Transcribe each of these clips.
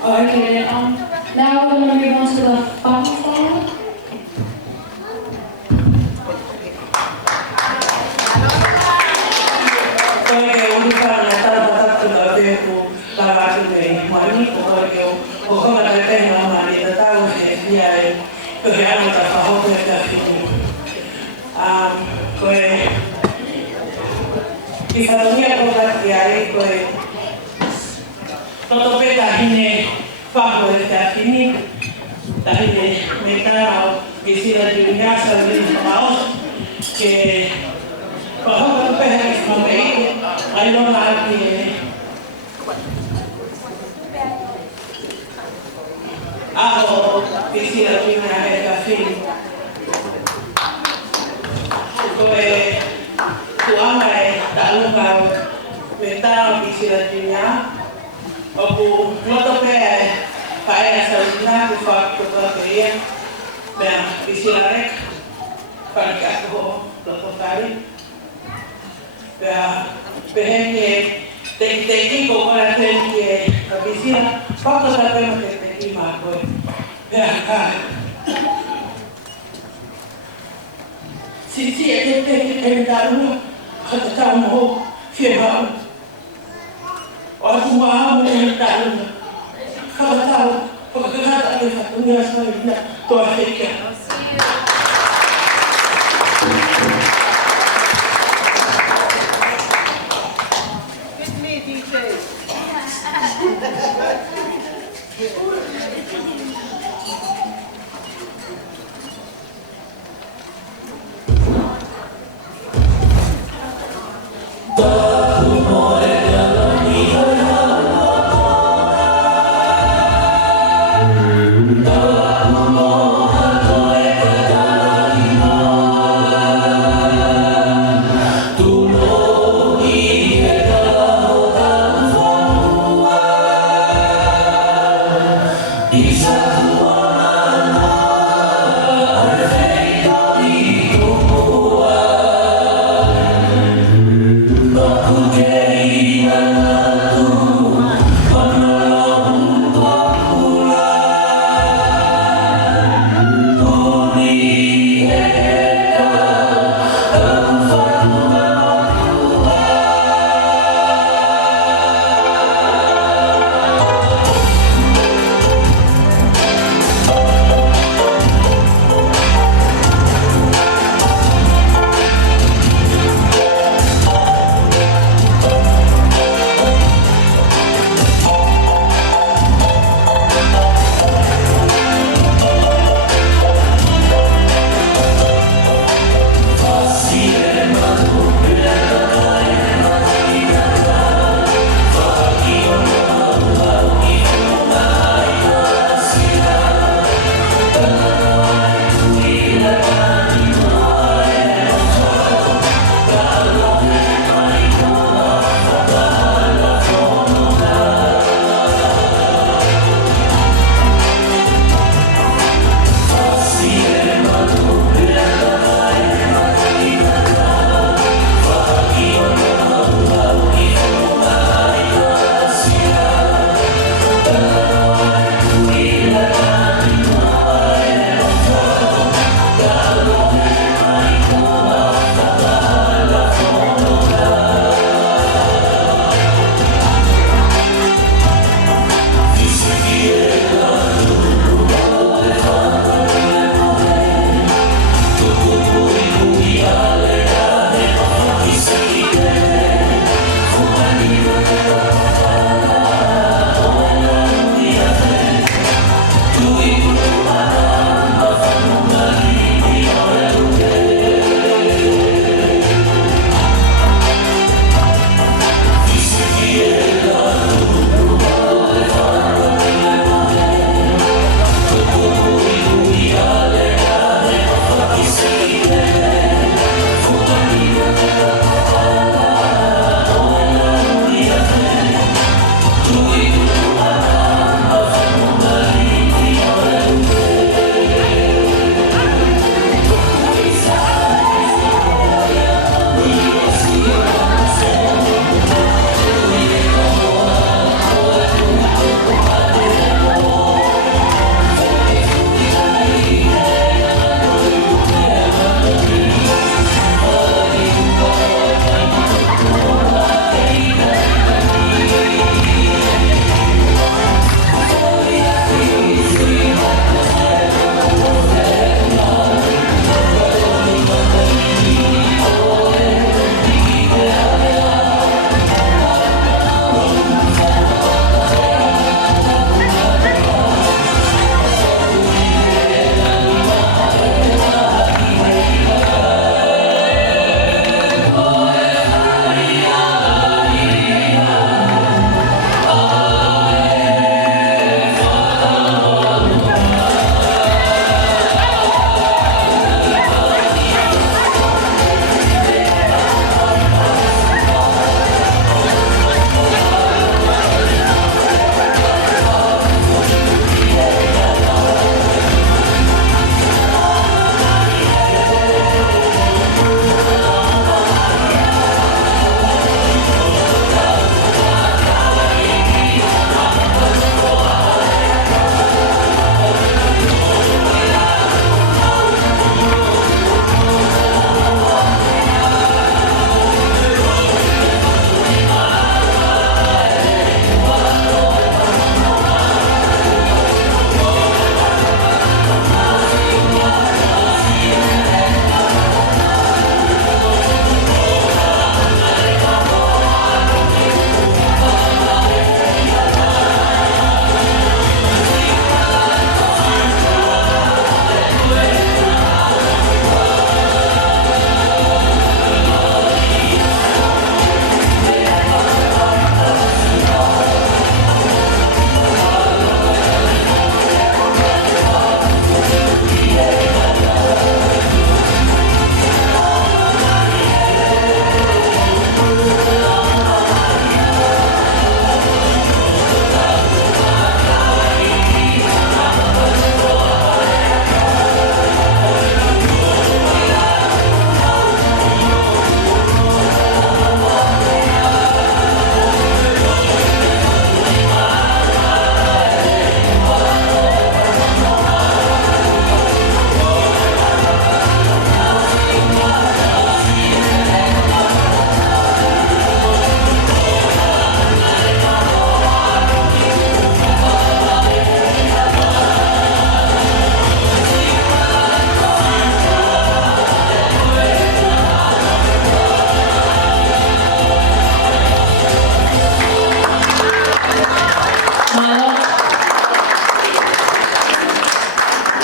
Okay, now we're going to move on to the final song. Oikein ulkana tarkoittaa tehty lavaisuuden mainittu oikein kokonaan tehtämään niitä täysiä jäi oikein antaa hopeakin. Koe kisatonia kohdattia ei koe toto petä hinne vahvoittakin niin tähine me täällä kisillä tyynjässä liittamaus ke bahwa PHS memiliki ayo lagi ako kisira pinahaya kasi koe tuamay talungaw mentang kisira pinya opo noto pe kaya sa lina kufak kaya dan kisira rek pagkat ko noto kali Perché tecnico come che vicina quanto sappiamo che tecnico poi sì è che da uno che sta un po' fiero o come da uno che sta perché da che fa una storia tua figlia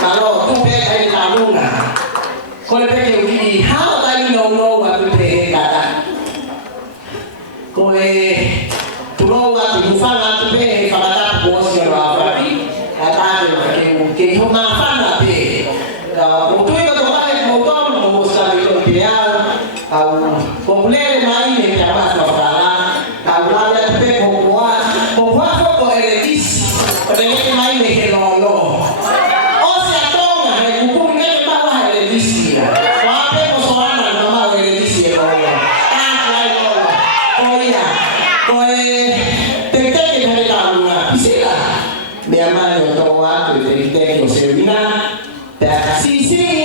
Kalau tu pe ai tahu na. Kalau pe ke ugi how tai no wa pe kata. Koe tuloa ki fanga tu pe fanga ta bos ya wa tapi kata ke homa fanga pe. Untuk itu tu ai motor mo sa bi pe au popular mai ne ya ba sa fanga. Au la ya pe ko ko elegis. Pada ni mai ne ke lo. Sisi